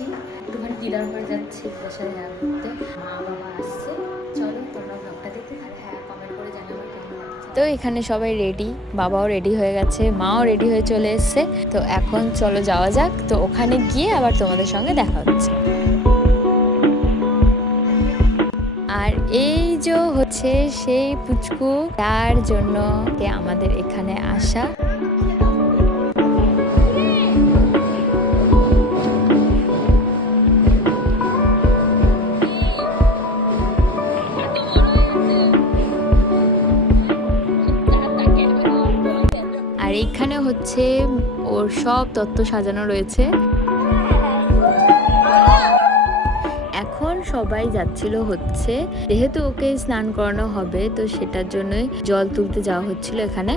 যাচ্ছি, একটুখানি দিদার ঘরে যাচ্ছি, দিদার সাথে দেখা করতে। মা বাবা আসছে, চলো তোমরা ব্লগটা দেখতে। আর হ্যাঁ, কমেন্ট করে জানাবো কেমন লাগছে। তো এখানে সবাই রেডি, বাবাও রেডি হয়ে গেছে, মাও রেডি হয়ে চলে এসছে। তো এখন চলো যাওয়া যাক, তো ওখানে গিয়ে আবার তোমাদের সঙ্গে দেখা হচ্ছে। আর এই যে হচ্ছে সেই পুচকু, তার জন্য আমাদের এখানে আসা। আর এইখানে হচ্ছে ওর সব তত্ত্ব সাজানো রয়েছে। এখন সবাই যাচ্ছিল হচ্ছে, যেহেতু ওকে স্নান করানো হবে, তো সেটার জন্যই জল তুলতে যাওয়া হচ্ছিল এখানে।